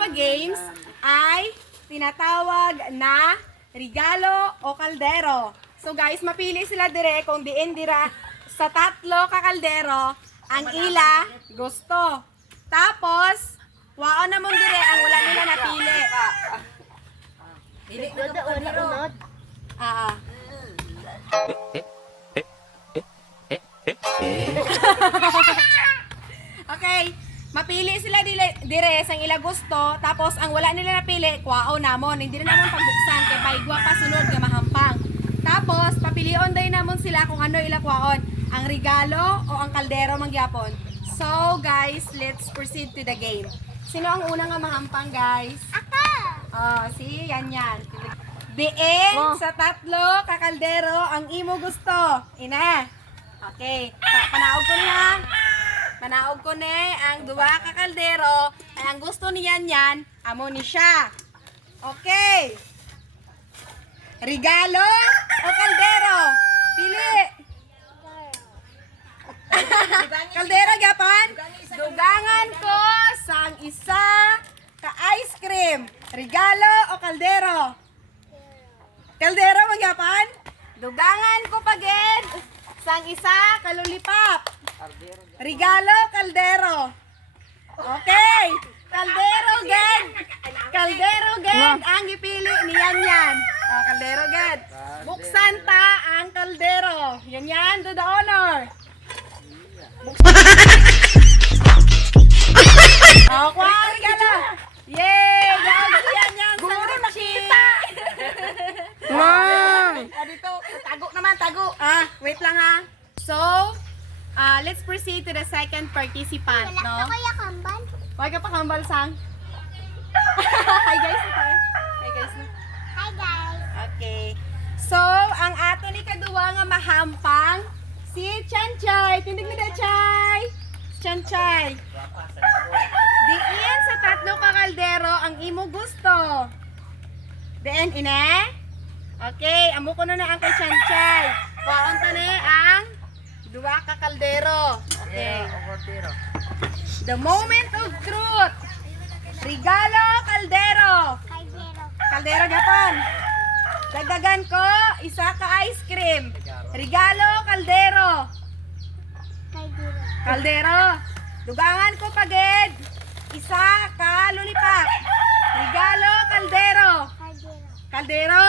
pa games ay tinatawag na regalo o kaldero. So guys, mapili sila dire kung diin dira sa tatlo ka kaldero ang ila gusto. Tapos, wao na mong dire ang wala nila napili. Dili na ka unod. Ah. Okay, mapili sila dire sang ila gusto, tapos ang wala nila napili, kuwao namon. Hindi na namon pagbuksan kay paigwa pa sunod nga mahampang. Tapos papilion day namon sila kung ano ila kuwaon, ang regalo o ang kaldero mangyapon. So guys, let's proceed to the game. Sino ang unang nga mahampang, guys? Ako! Oh, si yan. Diin sa tatlo ka kaldero ang imo gusto. Ina. Okay, panaog ko niya. Manaog ko ni ang duwa ka kaldero ay ang gusto niyan amo ni siya. Okay. Regalo o kaldero? Pili. Kaldero gyapon? Dugangan ko sang isa ka ice cream. Regalo o kaldero? Kaldero magyapon? Dugangan ko pagid sang isa ka lollipop. Regalo, kaldero. Okay. Kaldero, ged. Kaldero, ged. Ang ipili ni yan. Oh, kaldero, ged. Buksan ta ang kaldero. Yan, do the honor. Oh, kuha, regalo. Yay! Gawag yan. Guro, nakita. Dito, tago. Wait lang ha. So, let's proceed to the second participant, Wala no? ka kaya kambal? Huwag ka pa kambal, sang. Hi guys, ito. Hi guys. Hi guys! Okay. So, ang ato ni kaduwa nga mahampang, si Chanchay. Tindig mo na, Chay. Chanchay. Diin sa tatlo ka kaldero ang imo gusto. Diin, ine? Okay, amo ko na ang kay Chanchay. Paunta ni ang duwa ka kaldero. Okay. The moment of truth. Regalo, kaldero. Kaldero. Kaldero Japan. Dagdagan ko, isa ka ice cream. Regalo, kaldero. Kaldero. Kaldero. Dugangan ko pagid. Isa ka lollipop. Regalo, kaldero. Kaldero. Kaldero.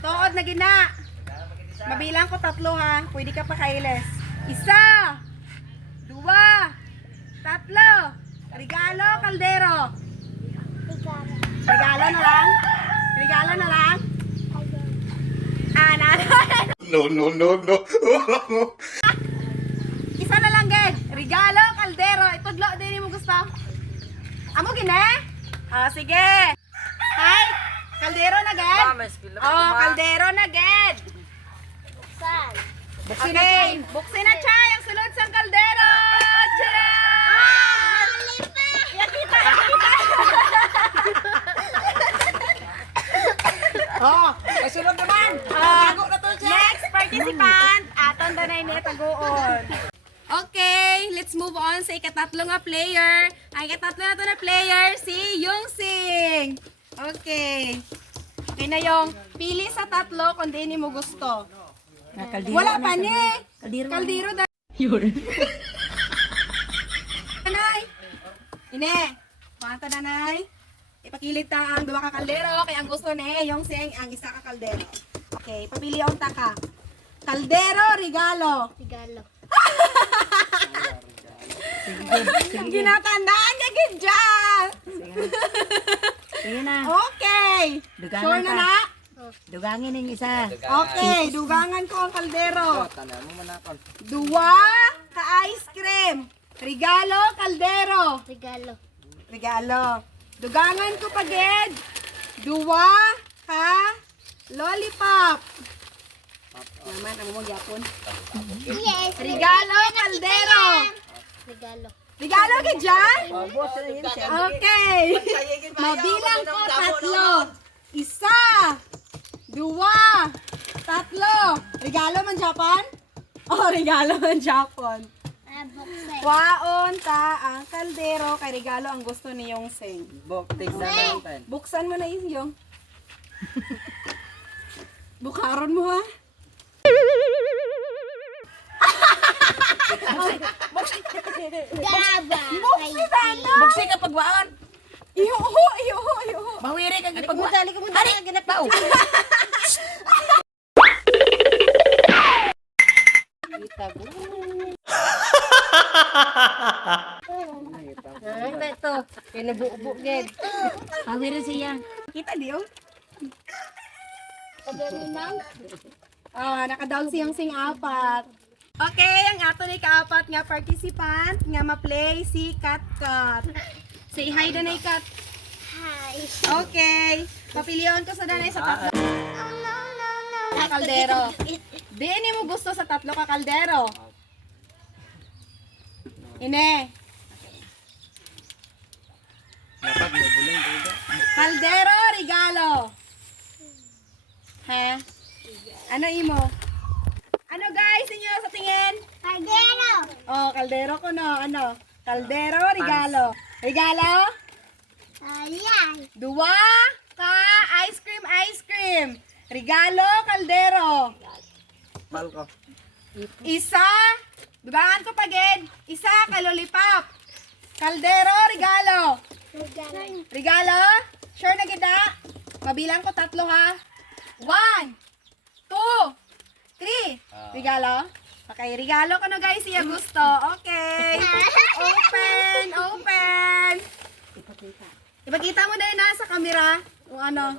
Tuod na gina. Mabilang ko tatlo ha. Pwede ka pa kailes. Isa. Dua. Tatlo. Regalo, kaldero. Regalo. Regalo na lang. Regalo na lang. Kaldero. Na. No. Isa na lang, ged. Regalo, kaldero. Itudlo din mo gusto. Amo gine? Sige. Hi. Kaldero na, ged. Oh, kaldero na, ged. Saan? Okay. Buksin na, Chay. Ang sulod sa kaldero. Chay! Mali pa! Yakita. Oh, kasunod naman. Tago na to siya. Next participant, aton danay ni taguon. Okay, let's move on sa ikatatlo nga player. Ang ikatatlo na to na player, si Yungsing. Okay. Okay na yung pili sa tatlo kung di mo gusto. Wala pa ni. Kaldero da. Nanay. Ine. Panta nanay. Ipakilit ta ang duwa ka kaldero kay ang gusto ni Yungsing ang isa ka kaldero. Okay, papili on ta ka. Kaldero, regalo. Regalo. Ginatandaan niya gid dyan. Sige na. Okay. Dugangan Sure na ka. na? Dugangin ng isa. Okay, dugangan ko ang kaldero. Tanan mo manakon. Dua ka ice cream. Regalo, kaldero. Regalo. Regalo. Dugangan ko pagid. Dua ka lollipop. Naman, ang mo gyapon. Yes! Regalo, kaldero. Regalo. Regalo gid dyan? Boss, na yun siya. Okay. Mabilang ko tatlo. Isa. Dua. Tatlo. Regalo man Japan? Oh, regalo man Japan. Nabuksan. Kwaon ta ang kaldero kay regalo ang gusto ni Yongseng. Take na natin. Buksan mo na yung. Bukaron mo ha. Gaba. Buksi ka pagbaan. Iho. Mawiri ka pagbaan. Dali ka mo dali ka ginapao. Ito. Pinabubo gid. Mawiri siya. Kita di oh. Pagalinang. Nakadaog si Yongseng apat. Okay, ang ato ni kaapat nga participant nga ma-play si Kat. Say hi danay Kat. Hi. Okay. Papilion ko sa danay sa tatlo Oh no. ka kaldero. Di ni mo gusto sa tatlo ka kaldero. Ine. Kaldero, regalo. Ha? Ano imo? Ano guys, inyo sa tingin? Pagero. Oh, kaldero ko no. Ano? Kaldero, regalo. Regalo? Ayan. Dua ka ice cream. Regalo, kaldero. Malko. Isa, dugangan ko pagid. Isa ka lollipop. Kaldero, regalo. Regalo? Sure na kita? Mabilang ko tatlo ha. 1, 2, 3. Regalo? Okay, regalo ko na guys. Iya gusto. Okay. Open. Ipakita mo dahil nasa camera. Kung ano.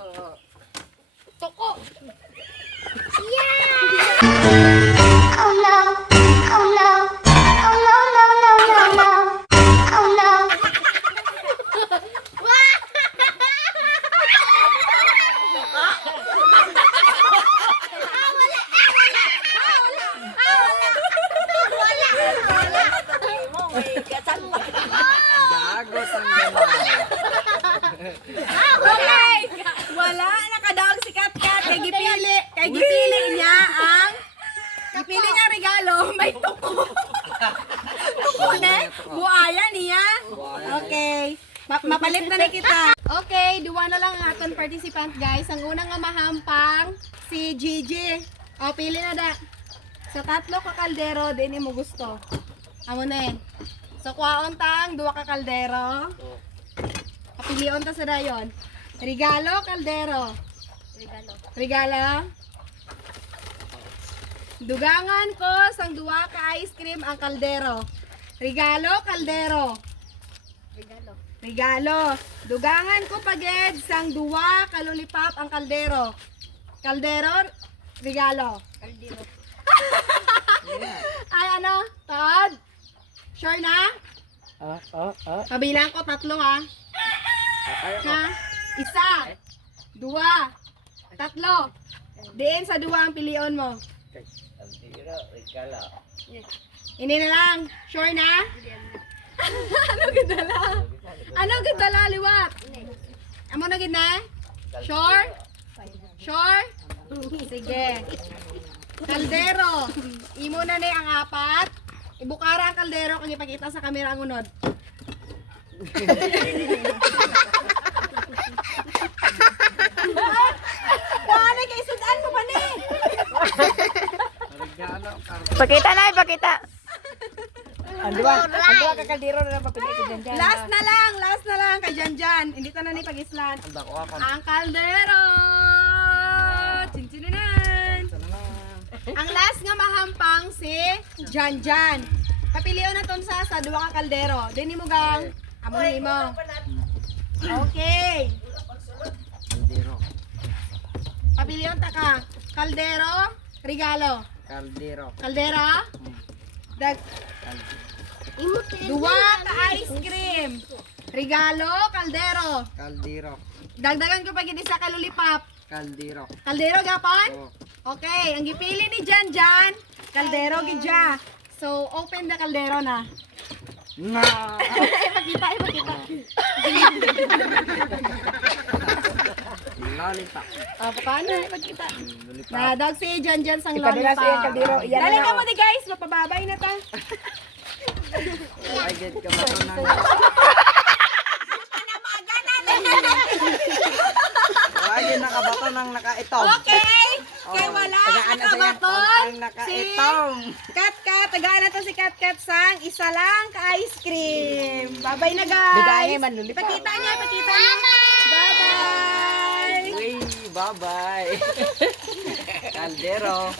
Toko. Oh no. Oh no. Oh no, no, no, no, no. Oh no. Gago sang gamay. Okay. Wala. Nakadaog si Kat. Kay gipili niya ang regalo. May tuko. Tuko na. Buaya niya. Okay. Mapalit na kita. Okay. Duwa na lang ang aton participant guys. Ang unang nga mahampang si Gigi. O, pili na da. Sa tatlo ka kaldero, din mo gusto. Amo na eh. So, kwaon tang, duwa ka kaldero. Kapilion ta sa dayon. Regalo, kaldero. Regalo. Dugangan ko sang duwa ka ice cream ang kaldero. Regalo, kaldero. Regalo. Dugangan ko paged sang duwa ka lollipop ang kaldero. Kaldero, regalo. Ay ano? Todd? Sure na? Kabilang ko tatlo ha. Ha? Isa. Dua. Tatlo. Diin sa dua ang pilion mo. Ini na lang. Sure na? Ano ganda lang? Ano ganda lang, liwat? Amo na gid na? Sure? Sure? Sige. Kaldero. Imo na ni ang apat. Ibukara ang kaldero kung ipakita sa kamera ang unod. Wala kay sudan mo pa ni. Pakita na, ipakita. Anduwa ka kaldero na lang papili ko dyan. Last na lang kay Janjan. Hindi ta na ni pag-islan. Ang kaldero. Chin-chininan. Ang last nga mahampang si Janjan. Papiliw na ton sa duwa ka kaldero. Dini mo gang. Amo ni mo. Okay. Kaldero. Papiliw ta ka. Kaldero, regalo. Kaldero. Kaldero. Dag duwa ka ice cream. Regalo, kaldero. Kaldero. Dagdagan ko pag isa ka lollipop. Kaldero. Kaldero gapon? Oh. Okay, ang gipili ni Janjan, kaldero gidya. So, open the kaldero na. Na. Ipakita. Lollipop. Paano? Ipakita. Lollipop. Nadag si Janjan sang Ipadala lollipop. siya yung kaldero. Iyan Dali na. ka mo di guys, mapababay na ta. Ay, get ka ba ito nang... Ay, get nakabato nang nakaitom. Okay. Kay wala. Tagaan na siya ang nakaitom. Kat, tagaan na to si Kat sang isa lang ka-ice cream. Bye-bye na guys. Bigay, manlulip. Pakita niya. Bye-bye. Uy, bye-bye. Kaldero.